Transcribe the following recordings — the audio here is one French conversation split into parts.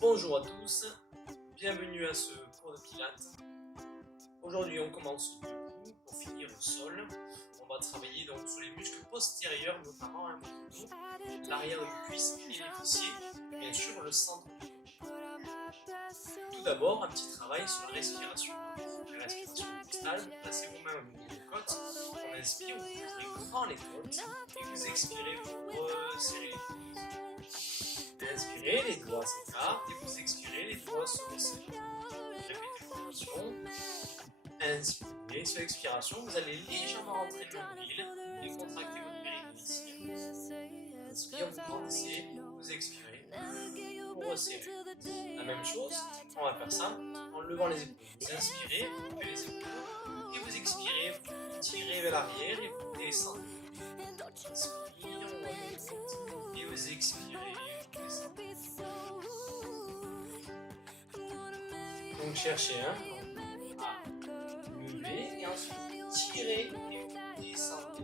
Bonjour à tous, bienvenue à ce cours de pilates. Aujourd'hui on commence debout pour finir au sol. On va travailler donc sur les muscles postérieurs, notamment l'arrière de cuisse et les fessiers, et bien sûr le centre. Tout d'abord, un petit travail sur la respiration. La respiration distale, placez vos mains au niveau des côtes. On inspire, vous ouvrez grand les côtes et vous expirez, vous resserrez les côtes. Inspirez, les doigts s'écartent et vous expirez, les doigts se resserrent. Répétez la position. Inspirez, sur l'expiration, vous allez légèrement rentrer le nombril et contracter votre périnée ici. Inspire, vous grandissez, vous expirez, vous resserrez. La même chose, on va faire ça en levant les épaules. Vous inspirez, vous levez les épaules et vous expirez, vous tirez vers l'arrière et vous descendez. Inspire, on remonte et vous expirez. Donc cherchez à lever et ensuite tirer et descendre.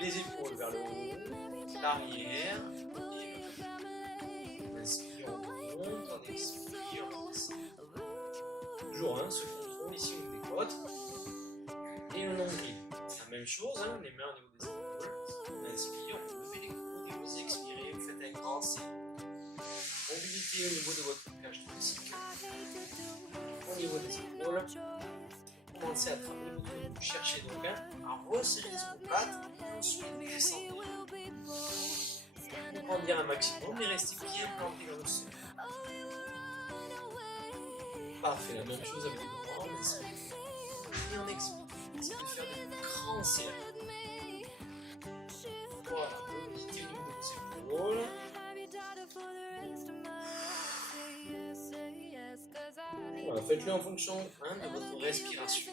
Les épaules vers le haut, l'arrière et le haut. On inspire, on monte, on expire, on descend. Toujours ce contrôle ici au niveau des côtes et le nombril. C'est la même chose, les mains au niveau des épaules. On inspire, on levez les coudes et vous expirez, vous faites un grand C. Mobilité au niveau de votre cage thoracique. Au niveau des épaules, commencez à travailler votre dos. Vous cherchez donc à resserrer les omoplates et ensuite descendez. Vous grandir un maximum et restez bien planté dans le sol. Parfait, la même chose avec les bras, on inspire et on expire. C'est de faire des grands cercles. Voilà, mobilité au niveau de vos épaules. Voilà, faites-le en fonction de votre respiration.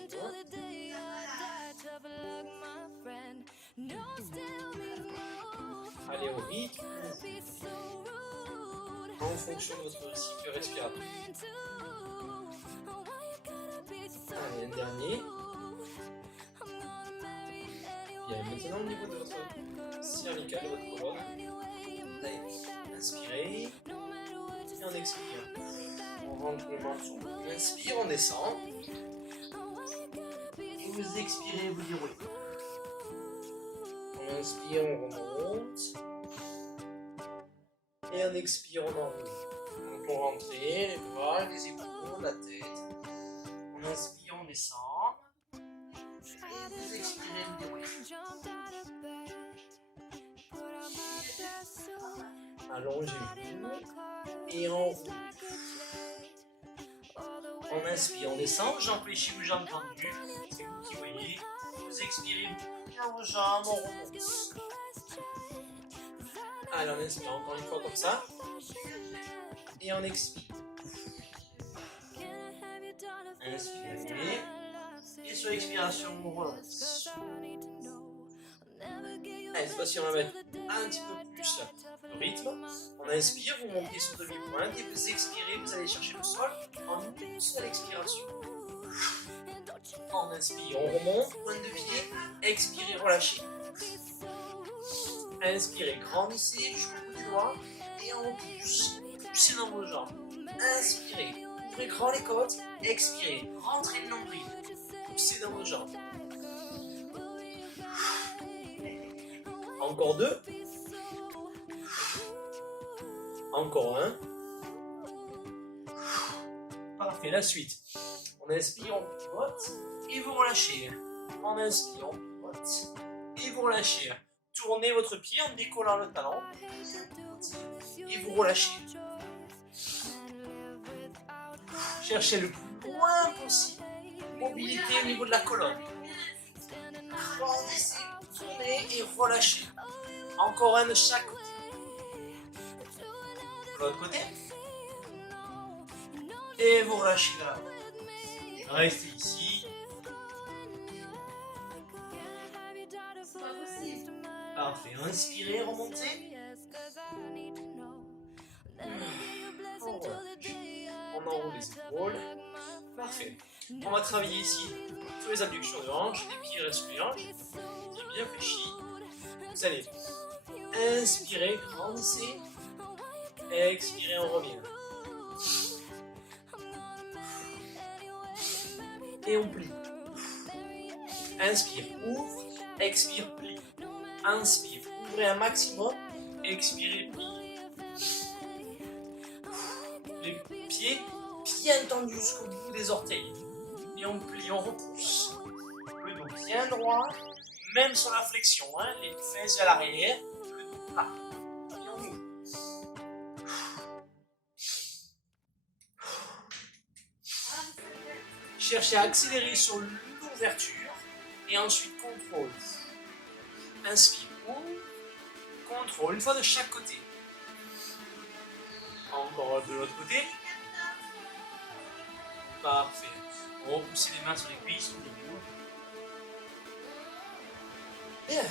Allez au rythme, en fonction de votre cycle respiratoire. Allez, un dernier. Bien, maintenant au niveau de votre cervical, de votre colonne, allez, inspirez et on expire. On rentre le menton, on inspire, on descend. Et vous expirez, vous déroulez. On inspire, on remonte. Et on expire, on enroule. Donc on rentre les bras, les épaules, la tête. On inspire, on descend. Et vous expirez, vous déroulez. Allongez-vous et enroulez. On inspire, on descend, jambes fléchies ou jambes tendues. C'est vous qui voyez. Vous expirez bien vos jambes, on remonte. Allez, on inspire encore une fois comme ça. Et on expire. Inspirez. Et sur l'expiration, on relance. Allez, cette fois-ci, on va mettre un petit peu plus le rythme. On inspire, vous montez sur demi-pointe et vous expirez, vous allez chercher le sol en une seule expiration. On inspire, on remonte, pointe de pied, expirez, relâchez. Inspirez, grandissez jusqu'au bout du doigt et on pousse. Poussez dans vos jambes. Inspirez, ouvrez grand les côtes, expirez, rentrez le nombril. Poussez dans vos jambes. Encore deux. Encore un. Parfait, la suite. On inspire, on pivote et vous relâchez. On inspire, on pivote et vous relâchez. Tournez votre pied en décollant le talon et vous relâchez. Cherchez le plus loin possible. Mobilité au niveau de la colonne. Grandissez, tournez et relâchez. Encore un de chaque côté. De l'autre côté. Et vous relâchez là. Restez ici. Parfait. Inspirez, remontez. On enroule les épaules. Parfait. On va travailler ici sur les abductions de hanches, les pieds restent sur les hanches. Pieds bien fléchis. Vous allez inspirer, grandissez. Expirez, on revient. Et on plie. Inspire, ouvre, expire, plie. Inspire, ouvrez un maximum, expirez, plie. Les pieds bien tendus jusqu'au bout des orteils. Et on plie, on repousse. Le dos bien droit, même sur la flexion, hein, les fesses à l'arrière, le dos plat. Et on ouvre. Cherchez à accélérer sur l'ouverture et ensuite contrôle. Inspire, ouvre, contrôle, une fois de chaque côté. Encore de l'autre côté. Parfait. On repousse les mains sur les cuisses, sur les genoux. Bien.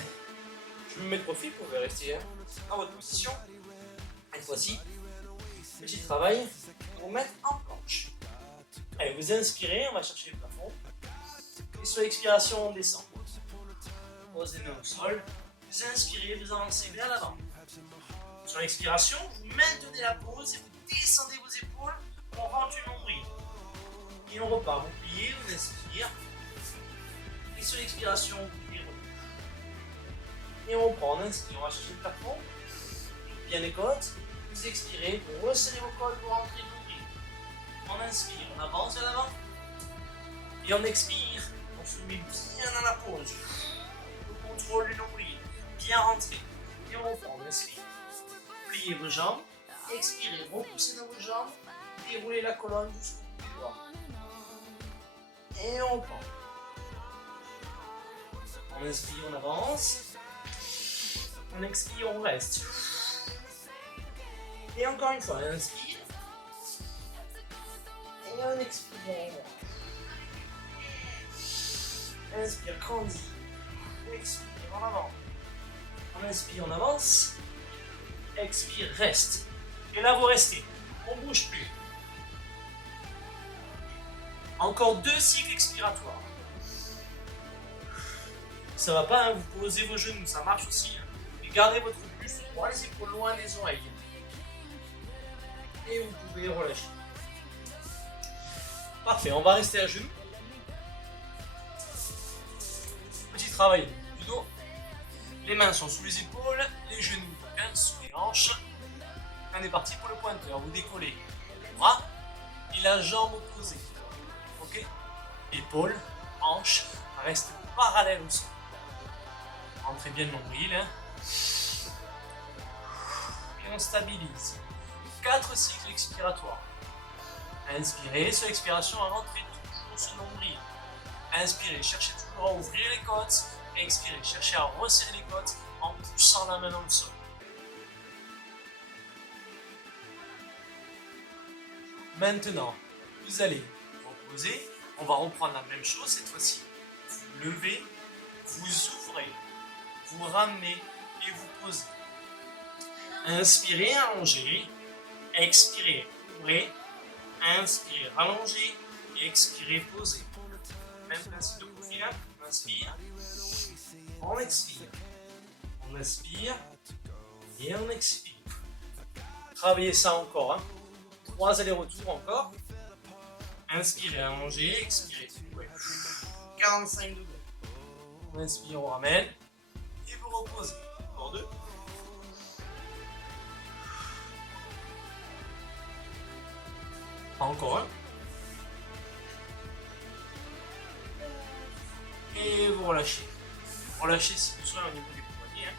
Je me mets de profil, vous pouvez rester dans votre position. Cette fois-ci, petit travail pour vous mettre en planche. Allez, vous inspirez, on va chercher le plafond. Et sur l'expiration, on descend. Posez les mains au sol. Vous inspirez, vous avancez vers l'avant. Sur l'expiration, vous maintenez la pose et vous descendez vos épaules. On rentre une nombril. Et on repart. Vous pliez, vous inspirez. Et sur l'expiration, vous pliez. Et on reprend, on inspire, on va chercher le plafond. Bien les côtes. Vous expirez, vous resserrez vos côtes pour rentrer le nombril. On inspire, on avance vers l'avant. Et on expire, on se met bien dans la pose. On contrôle le nombril, bien rentré. Et on reprend, on inspire. Pliez vos jambes, expirez, repoussez dans vos jambes, déroulez la colonne jusqu'au bout des doigts. Et on reprend. On inspire, on avance. On expire, on reste. Et encore une fois, on inspire. Et on expire. Inspire, grandit. Expire, en avant. On inspire, on avance. Expire, reste. Et là, vous restez. On ne bouge plus. Encore 2 cycles expiratoires. Ça va pas, hein, vous posez vos genoux, ça marche aussi. Hein. Et gardez votre buste droit, les épaules loin des oreilles. Et vous pouvez relâcher. Parfait, on va rester à genoux. Petit travail du dos. Les mains sont sous les épaules, les genoux sous les hanches. On est parti pour le pointeur. Vous décollez le bras et la jambe opposée. Ok? Épaules, hanches, restent parallèles au sol. Rentrez bien le nombril. Hein. Et on stabilise. 4 cycles expiratoires. Inspirez, sur l'expiration, rentrez toujours ce nombril. Inspirez, cherchez toujours à ouvrir les côtes. Expirez, cherchez à resserrer les côtes en poussant la main dans le sol. Maintenant, vous allez vous reposer. On va reprendre la même chose cette fois-ci. Vous levez, vous ouvrez, vous ramenez et vous posez. Inspirez, allongez. Expirez, ouvrez. Inspirez, rallongez. Expirez, posez. Même principe de profil. On inspire. On expire. On inspire. Et on expire. Travaillez ça encore. Hein. 3 allers-retours encore. Inspirez, allongez. Expirez. Ouais. 45 degrés. On inspire, on ramène. Et vous reposez. Encore 2. Encore 1. Et vous relâchez. Relâchez si besoin au niveau des poignets. Hein.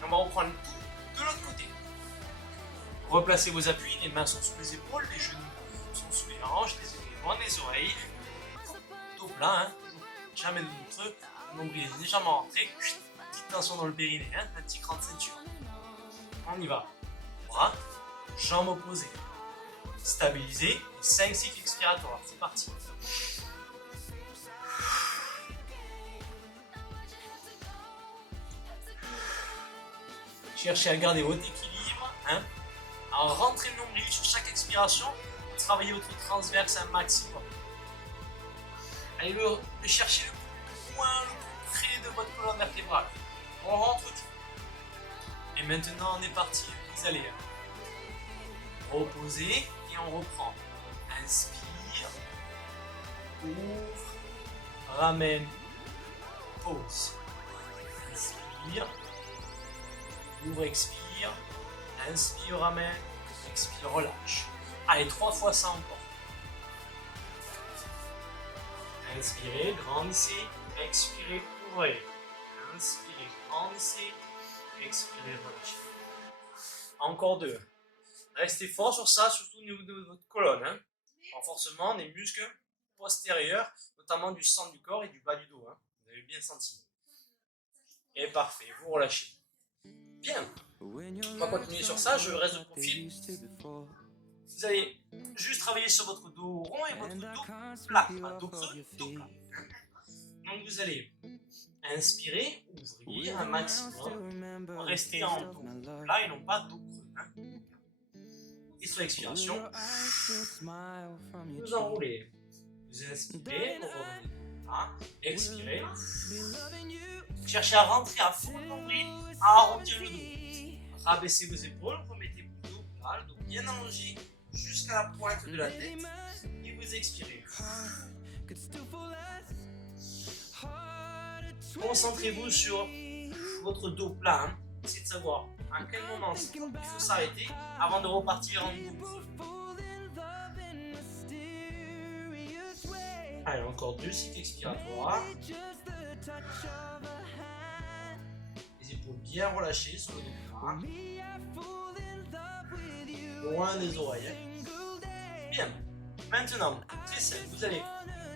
Et on va reprendre tout de l'autre côté. Replacez vos appuis, les mains sont sous les épaules, les genoux sont sous les hanches, les épaules loin des oreilles. Dos plat, hein. Jamais de montreux. Le nombril est légèrement rentré. Petite tension dans le périnée, hein. Un petit cran de ceinture. On y va. Bras, jambes opposées. Stabilisez, 5 cycles expiratoires. C'est parti. Cherchez à garder votre équilibre. Hein. Alors rentrez le nombril sur chaque expiration. Travaillez votre transverse un maximum. Allez le chercher le point le plus près de votre colonne vertébrale. On rentre tout. Et maintenant on est parti. Vous allez reposer et Et on reprend. Inspire. Ouvre. Ramène. Pause. Inspire. Ouvre, expire. Inspire, ramène. Expire, relâche. Allez, 3 fois ça encore. Inspirez, grandissez. Expirez, ouvrez. Inspirez, grandissez. Expirez, relâchez. Encore 2. Restez fort sur ça, surtout au niveau de votre colonne. Hein. Renforcement des muscles postérieurs, notamment du centre du corps et du bas du dos. Hein. Vous avez bien senti. Et parfait, vous relâchez. Bien. On va continuer sur ça, je reste de profil. Vous allez juste travailler sur votre dos rond et votre dos plat. Pas dos creux, dos plat. Donc vous allez inspirer, ouvrir un maximum, rester en dos plat et non pas dos creux. Hein. Et sur l'expiration, vous enroulez. Vous inspirez, vous revenez là, expirez. Cherchez à rentrer à fond le nombril, à arrondir le dos. Rabaissez vos épaules, remettez le dos plat, le dos bien allongé jusqu'à la pointe de la tête. Et vous expirez. Concentrez-vous sur votre dos plat. Hein. Essayez de savoir à quel moment il faut s'arrêter avant de repartir en dos creux. Allez, encore 2 cycles expiratoires. Les épaules bien relâchées sur le dos plat. Loin des oreilles. Bien. Maintenant, très simple, vous allez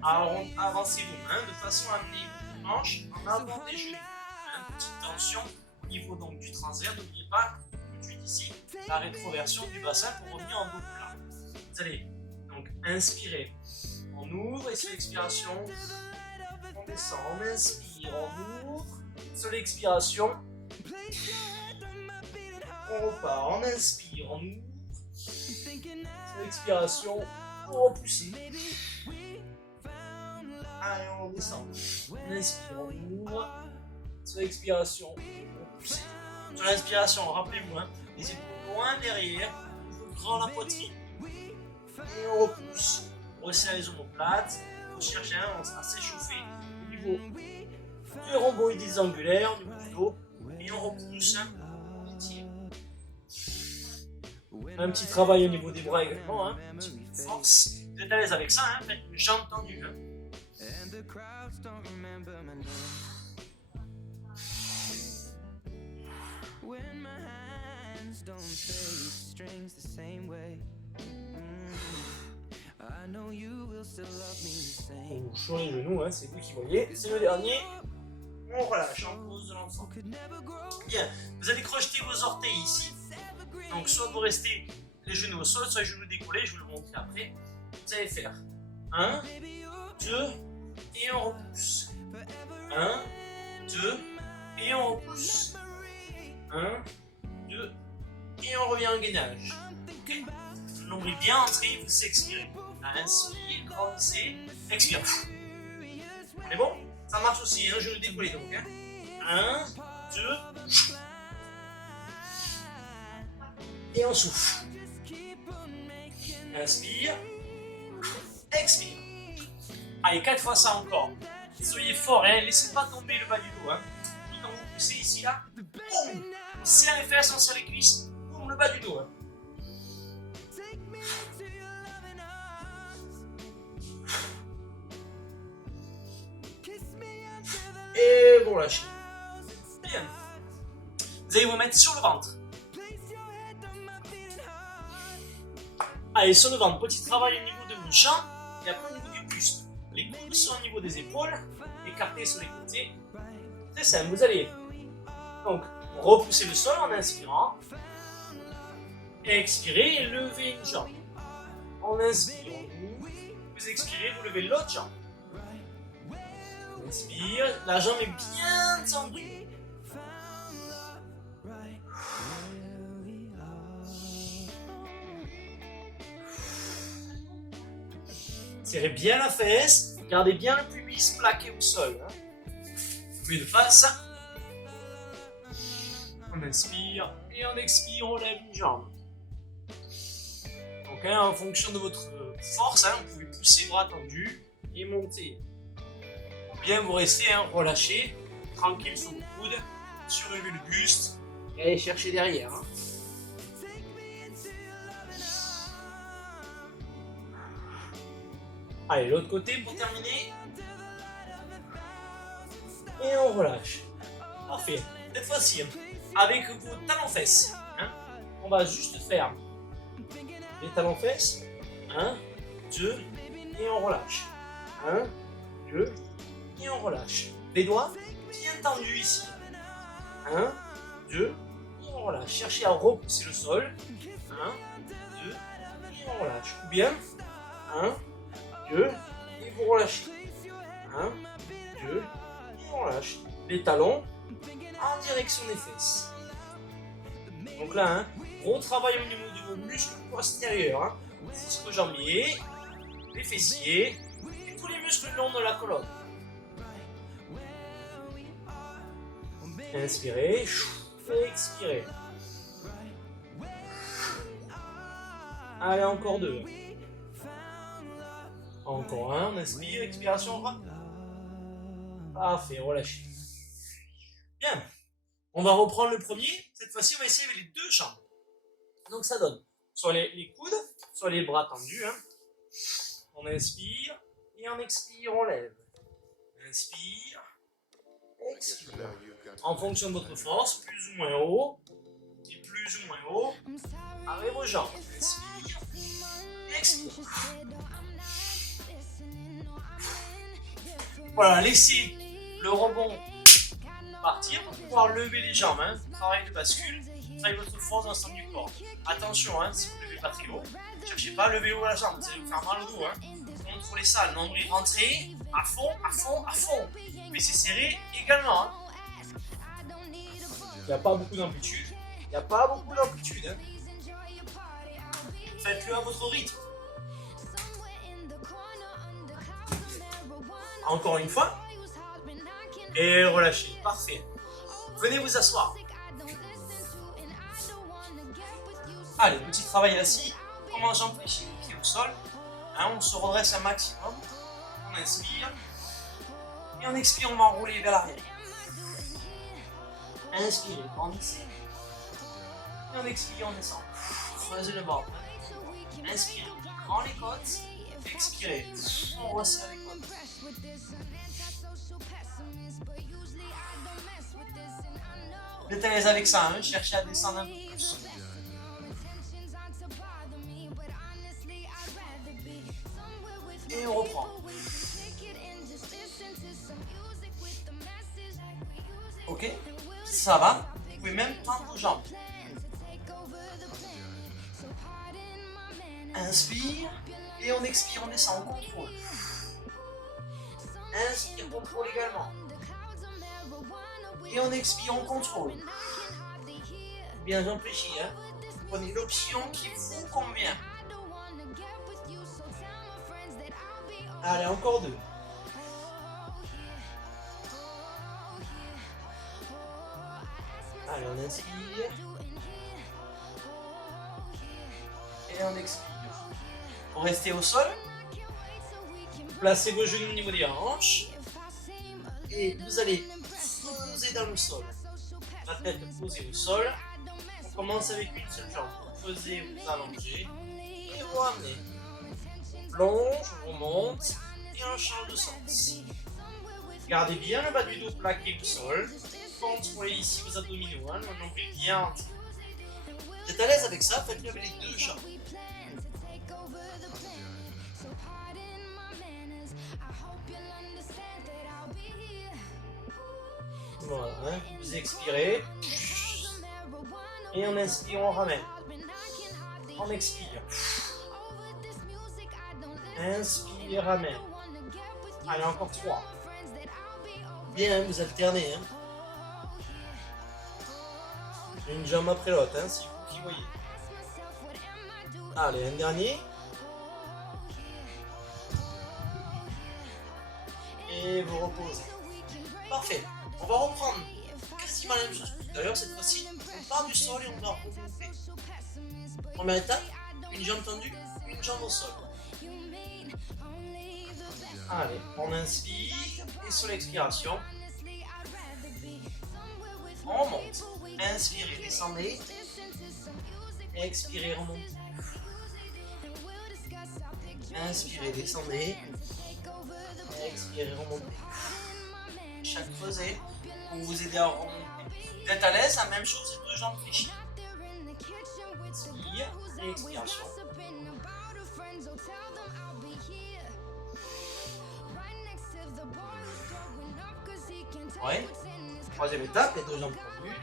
avancer vos mains de façon à amener vos hanches en avant des genoux. Une petite tension au niveau donc du transverse. N'oubliez pas, tout de suite ici, la rétroversion du bassin pour revenir en dos plat. Vous allez donc inspirer. On ouvre et sur l'expiration, on descend. On inspire, on ouvre. Sur l'expiration, on repart. On inspire, on ouvre. Sur l'expiration, on repousse. Allez, on descend. On inspire, on ouvre. Sur l'expiration, on repousse. Sur l'inspiration, rappelez-vous, hein, les épaules loin derrière, on grand la poitrine. Et on repousse. On resserre les omoplates. On cherche à s'échauffer au niveau du rhomboïdes angulaire, du bout du dos. Et on repousse. Un petit travail au niveau des bras également. Hein. Un petit peu de force. Vous êtes à l'aise avec ça, hein. Faites une jambe tendue. Hein. On bouge sur les genoux, hein, c'est vous qui voyez. C'est le dernier. On relâche en pose de l'enfant. Bien, vous allez crocheter vos orteils ici. Donc soit vous restez les genoux au sol, soit les genoux décollés, je vous le montrer après. Vous allez faire 1, 2 et on repousse. 1, 2 et on repousse. 1, 2 et on revient en gainage. Okay. Le nombril bien entré, vous expirez. Inspire, grandissez, expire. C'est bon? Ça marche aussi, hein, je le décolle donc. 1, 2 et on souffle. Inspire, expire. Allez, 4 fois ça encore. Soyez fort, hein, laissez pas tomber le bas du dos. Hein. Quand vous poussez ici, là, boum, on serre les fesses, on serre les cuisses, boum, le bas du dos. Hein. Et vous relâchez. Bien. Vous allez vous mettre sur le ventre. Allez, sur le ventre, petit travail au niveau de vos jambes et après au niveau du buste. Les coudes sont au niveau des épaules, écartés sur les côtés. Très simple, vous allez donc repousser le sol en inspirant. Expirez et levez une jambe. En inspirant, vous expirez, vous levez l'autre jambe. Inspire, la jambe est bien tendue. Serrez bien la fesse, gardez bien le pubis plaqué au sol. Hein. Une face. On inspire et on expire, on lève une jambe. Donc Donc en fonction de votre force, vous pouvez pousser bras tendus et monter. Ou bien vous restez relâché, tranquille sur le coude, surlever le buste et aller chercher derrière. Allez, l'autre côté pour terminer. Et on relâche. Parfait. Cette fois-ci, avec vos talons-fesses, on va juste faire les talons-fesses. 1, 2, et on relâche. 1, 2, et on relâche. Les doigts bien tendus ici. 1, 2, et on relâche. Cherchez à repousser le sol. 1, 2, et on relâche. Ou bien, 1, 2, et vous relâchez. 1, 2, et on relâche. Les talons en direction des fesses. Donc là, gros travail au niveau de vos muscles postérieurs. Disque jambier, les fessiers et tous les muscles le long de la colonne. Inspirez, expirez. Allez, encore 2. Encore 1, on inspire, expiration, on va. Parfait, relâchez. Bien, on va reprendre le premier. Cette fois-ci, on va essayer avec les 2 jambes. Donc ça donne soit les coudes, soit les bras tendus. On inspire et on expire, on lève. Inspire, expire. En fonction de votre force, plus ou moins haut et plus ou moins haut avec vos jambes. Inspire, expire. Voilà, laissez le rebond partir pour pouvoir lever les jambes. Travail de bascule, travaillez votre force dans l'ensemble du corps. Attention, si vous ne levez pas très haut, ne cherchez pas à lever haut la jambe, vous allez vous faire mal au dos. Contrôlez ça, le nombril, rentrez à fond, à fond, à fond. Laissez serrer également. Il n'y a pas beaucoup d'amplitude. Faites-le à votre rythme. Encore une fois. Et relâchez. Parfait. Venez vous asseoir. Allez, petit travail assis. On commence en fléchir les pieds au sol. On se redresse un maximum. On inspire. Et on expire, on va enrouler vers l'arrière. Inspirez, grandissez. Et on expire, on descend. Creusez le ventre. Inspirez, grand les côtes. Expirez, on resserre les côtes. Vous êtes à l'aise avec ça, cherchez à descendre un peu plus. Et on reprend. Ok, ça va. Vous pouvez même tendre vos jambes. Inspire et on expire, on descend, on contrôle. Inspire, contrôle également. Et on expire, on contrôle. Bien réfléchi, Prenez l'option qui vous convient. Allez, encore 2. Allez, on inspire. Et on expire. Pour rester au sol, placez vos genoux au niveau des hanches. Et vous allez poser dans le sol. La tête posée au sol. On commence avec une seule jambe. Vous posez, vous allongez. Et vous ramenez. On plonge, on remonte. Et on change de sens. Gardez bien le bas du dos plaqué au sol. Contrôlez ici vos abdominaux. Le nombril bien entier. Vous êtes à l'aise avec ça, faites-le avec les 2 jambes. Voilà, vous expirez. Et on inspire, on ramène. On expire. Inspire, ramène. Allez, encore 3. Bien, vous alternez. Une jambe après l'autre, c'est vous qui voyez. Allez, un dernier. Et vous reposez. Parfait. On va reprendre quasiment la même chose. D'ailleurs, cette fois-ci, on part du sol et on va remonter. Première étape, Une jambe tendue, une jambe au sol. Allez, on inspire et sur l'expiration, on monte. Inspirez, descendez. Expirez, remontez. Inspirez, descendez. Expirez, remontez. Chaque creuset pour vous aider à remonter. Vous êtes à l'aise, la même chose, les deux jambes fléchies. Inspire et expiration. Ouais. Troisième étape, les deux jambes tendues.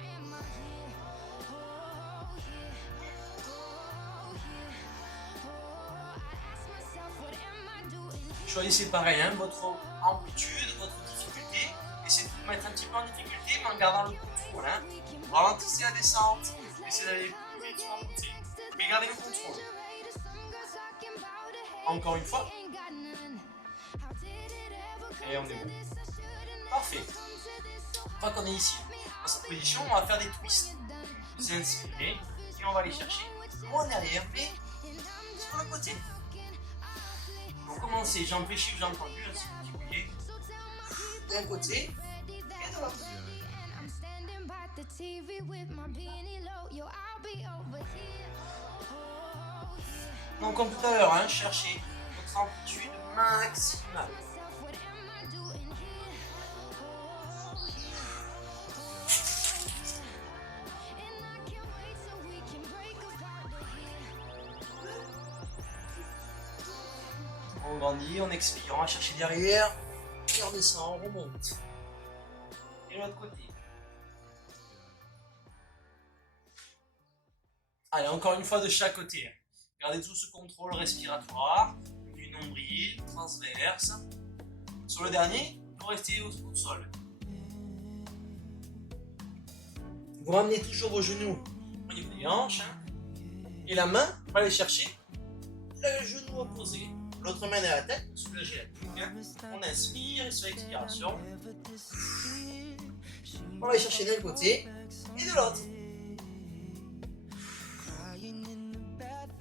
Choisissez pareil, hein, votre amplitude, votre difficulté. Essayez de vous mettre un petit peu en difficulté, mais en gardant le contrôle. Hein. Ralentissez la descente, essayez d'aller plus vite sur la montée, mais gardez le contrôle. Encore une fois. Et on est bon. Parfait. Une fois qu'on est ici, dans cette position, on va faire des twists. Vous inspirez et on va aller chercher loin derrière, mais sur le côté. Donc commencez, jambes fléchies ou jambes tendues, si vous voulez. D'un côté et de l'autre. Donc comme tout à l'heure, hein, cherchez votre amplitude maximale. On grandit, on expire, on va chercher derrière, et on descend, on remonte. Et l'autre côté. Allez, encore une fois de chaque côté. Gardez tout ce contrôle respiratoire, du nombril, transverse. Sur le dernier, vous restez au sol. Vous ramenez toujours vos genoux au niveau des hanches. Hein, et la main, on va aller chercher le genou opposé. L'autre main derrière la tête, soulagez la nuque. On inspire et sur l'expiration, on va aller chercher d'un côté et de l'autre.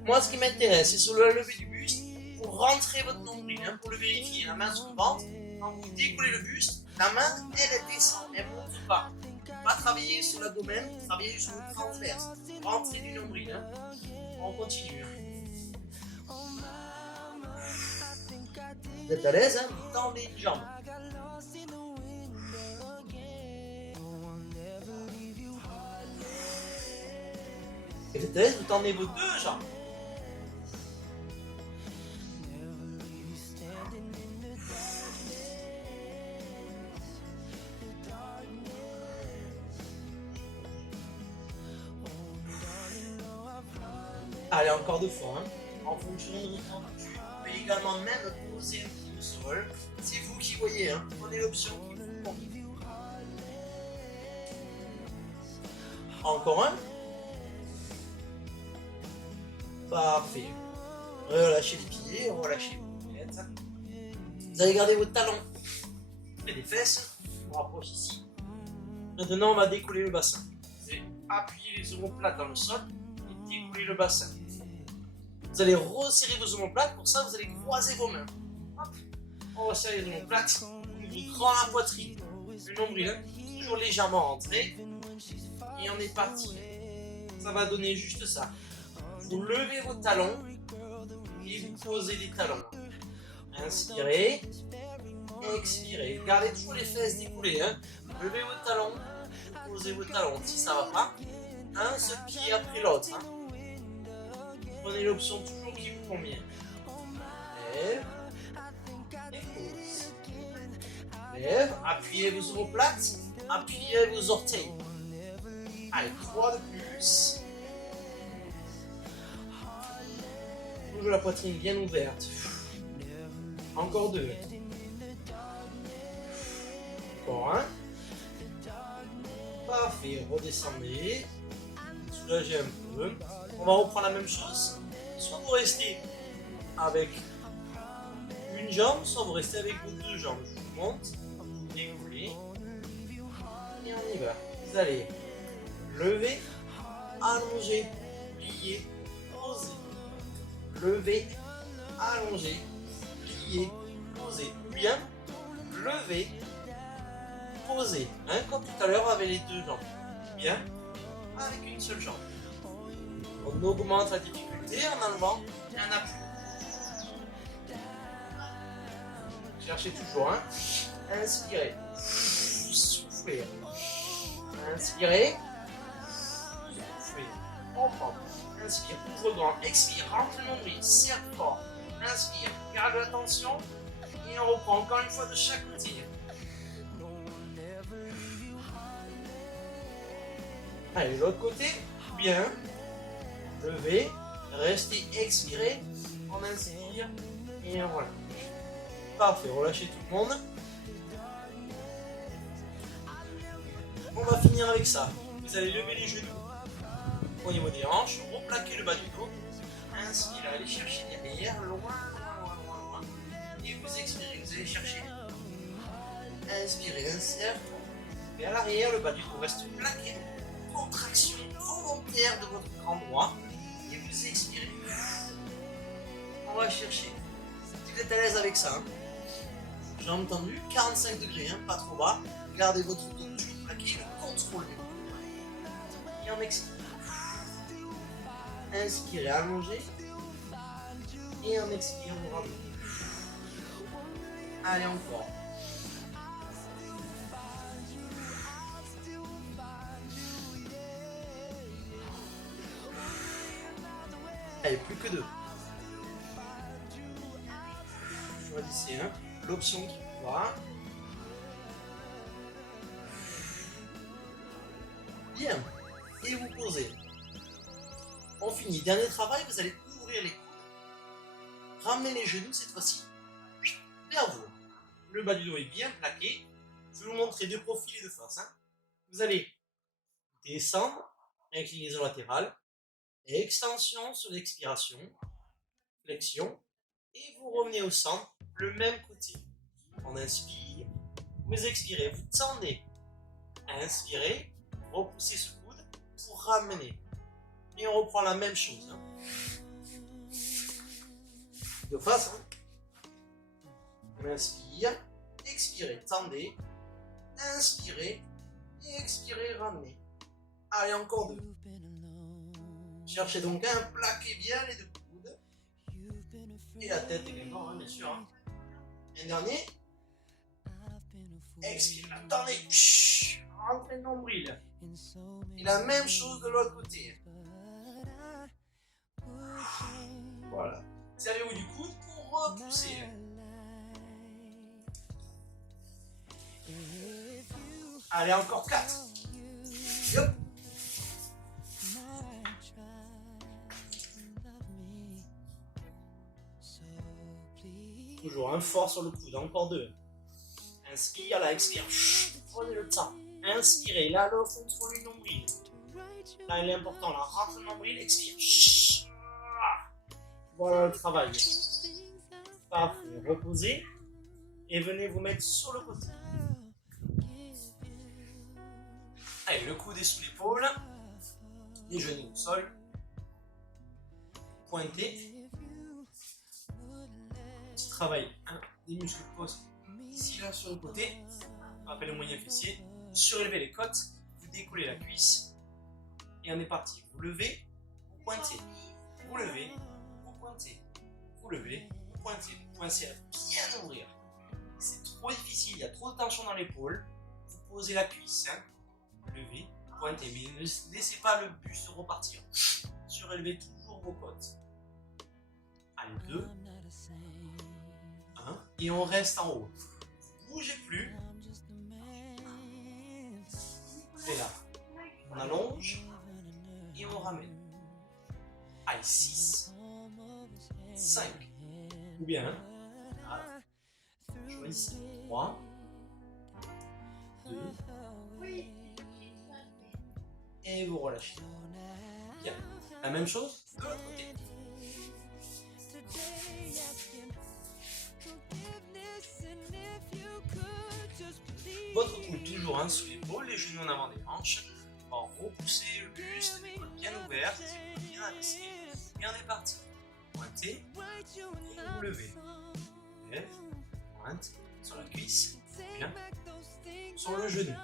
Moi, ce qui m'intéresse, c'est sur le lever du buste, pour rentrer votre nombril, hein, pour le vérifier. La main sur le ventre, quand vous décollez le buste, la main, elle descend, elle ne monte pas. Pas travailler sur l'abdomen, travailler sur le transverse. Rentrée du nombril. Hein. On continue. Vous êtes à l'aise, hein, vous tendez une jambe. Et vous êtes à l'aise, vous tendez vos deux jambes. Allez, encore deux fois. Hein. En fonction de votre amplitude, vous pouvez également même poser un pied au sol. C'est vous qui voyez. Hein. Prenez l'option qui vous convient. Encore un. Parfait. Relâchez les pieds, relâchez les têtes. Vous allez garder votre talon près des fesses. On rapproche ici. Maintenant, on va décoller le bassin. Vous allez appuyer les omoplates dans le sol et décoller le bassin. Vous allez resserrer vos omoplates. Pour ça, vous allez croiser vos mains. Hop. On resserre les omoplates. On ouvre grand la poitrine. Le nombril, hein, toujours légèrement rentré. Et on est parti. Ça va donner juste ça. Vous levez vos talons et vous posez les talons. Inspirez, expirez. Gardez toujours les fesses découlées. Hein. Levez vos talons, posez vos talons. Si ça ne va pas, un seul pied après l'autre. Hein. Prenez l'option toujours qui vous convient. Lève et pose. Lève, appuyez vos omoplates, appuyez vos orteils. Allez, 3 de plus. Toujours la poitrine bien ouverte. Encore 2. Encore 1. Parfait, redescendez. Soulagez un peu. On va reprendre la même chose. Soit vous restez avec une jambe, soit vous restez avec vos deux jambes. Je vous monte, décollez, et on y va. Vous allez lever, allonger, plier, poser. lever, allonger, plier, poser. Bien, lever, poser. Hein, comme tout à l'heure avec les deux jambes. Bien, avec une seule jambe. On augmente la difficulté en enlevant un appui. Cherchez toujours, hein. Inspirez. Soufflez. Inspirez. Soufflez. On prend. Inspire, ouvre grand. Expire, rentre le nombril. Serre fort. Inspire, garde la tension. Et on reprend encore une fois de chaque côté. Allez, l'autre côté. Bien. Levez. Restez, expirez. On inspire. Et voilà. Parfait, relâchez tout le monde. On va finir avec ça. Vous allez lever les genoux au niveau des hanches, replaquer le bas du dos. Inspirez, allez chercher derrière, loin, loin, loin, loin. Et vous expirez, vous allez chercher. Inspirez, un cercle. Et à l'arrière, le bas du dos reste plaqué. Contraction volontaire de votre grand droit. Et vous expirez. On va chercher. Si vous êtes à l'aise avec ça, hein. J'ai entendu 45 degrés, hein, pas trop bas. Gardez votre dos toujours plaqué, le contrôle. Et on expire. Inspirez, allongez. Et on expire, vous ramenez. Allez, encore. Allez, plus que deux. Choisissez l'option qui vous va. Bien. Et vous posez. On finit. Dernier travail, vous allez ouvrir les coudes. Ramenez les genoux cette fois-ci vers vous. Le bas du dos est bien plaqué. Je vais vous montrer de profil et de face. Hein. Vous allez descendre, inclinaison latérale, extension sur l'expiration, flexion, et vous revenez au centre, le même côté. On inspire, vous expirez, vous tendez. Inspirez, repoussez ce coude pour ramener. Et on reprend la même chose. Hein. De face. Hein. On inspire, expirez, tendez, inspirez, et expirez, ramenez. Allez, encore deux. Cherchez donc à plaquer bien les deux coudes. Et la tête également, hein, bien sûr. Hein. Un dernier. Expirez, attendez. Rentrez le nombril. Et la même chose de l'autre côté. Voilà. Servez-vous du coude pour repousser. Allez, encore 4. Yop. Toujours un fort sur le coude, encore 2. Inspire, là, expire. Prenez le temps. Inspirez, là, le contrôle du nombril. Là, il est important, là, rentre le nombril, expire. Voilà le travail. Parfait, reposez. Et venez vous mettre sur le côté. Allez, le coude est sous l'épaule. Les genoux au sol. Pointez. Petit travail, hein, des muscles posent ici, là, sur le côté. On appelle le moyen fessier. Surélevez les côtes. Vous décollez la cuisse. Et on est parti. Vous levez, vous pointez. Vous levez, vous pointez. Vous levez, vous pointez. Vous pointez à bien ouvrir. C'est trop difficile, il y a trop de tension dans l'épaule. Vous posez la cuisse. Hein. Levez, pointez. Mais ne laissez pas le buste repartir. Surélevez toujours vos côtes. Allez, 2. 1. Et on reste en haut. Bougez plus. Et là, on allonge et on ramène. Allez, 6, 5, ou bien, choisissez 3, 2, et vous relâchez. Bien, la même chose de l'autre côté. Votre coude toujours hein, sous l'épaule, les genoux en avant des hanches. On va repousser le buste, les côtes bien ouvertes, les épaules bien abaissées. Et on est parti. pointez et vous levez. Lève, pointe, sur la cuisse, bien, sur le genou.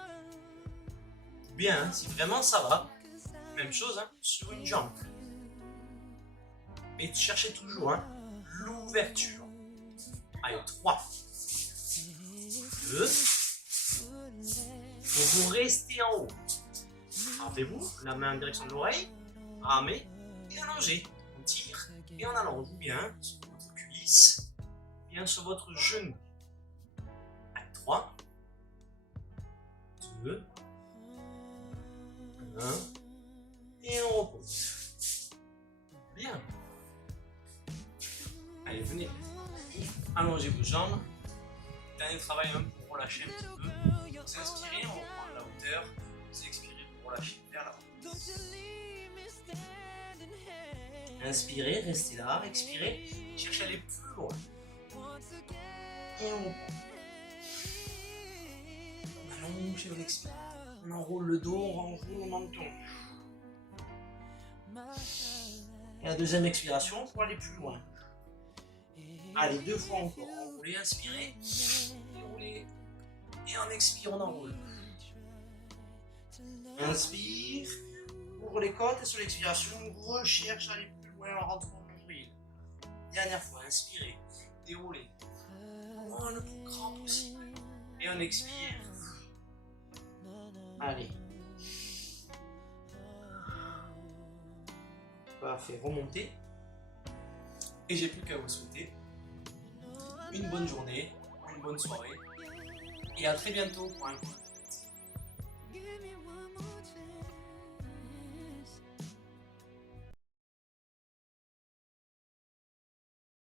Bien, si vraiment ça va, même chose hein, sur une jambe. Mais cherchez toujours hein, l'ouverture. Allez, 3, 2, et vous restez en haut. Rappelez-vous, la main en direction de l'oreille, ramez et allongez. On tire et on allonge bien sur votre cuisse, bien sur votre genou. Allez, 3, 2, 1, et on repose. Bien. Allez, venez. Allongez vos jambes. Dernier travail hein, pour relâcher un petit peu. Vous inspirez, on reprend la hauteur. Vous expirez pour relâcher vers la haut. Inspirez, restez là. Expirez, cherchez à aller plus loin. Et on reprend. On allonge et on expire. On enroule le dos, on enroule le menton. Et la deuxième expiration pour aller plus loin. Allez, 2 fois encore. Enroulez, inspirez, déroulez. Et en expire, on enroule. Inspire, ouvre les côtes et sur l'expiration, on recherche à aller plus loin en rentrant dans le nombril. Dernière fois, inspirez, déroulez. Oh, le plus grand possible. Et on expire. Allez. Parfait, remontez. Et j'ai plus qu'à vous souhaiter une bonne journée, une bonne soirée. Et à très bientôt pour un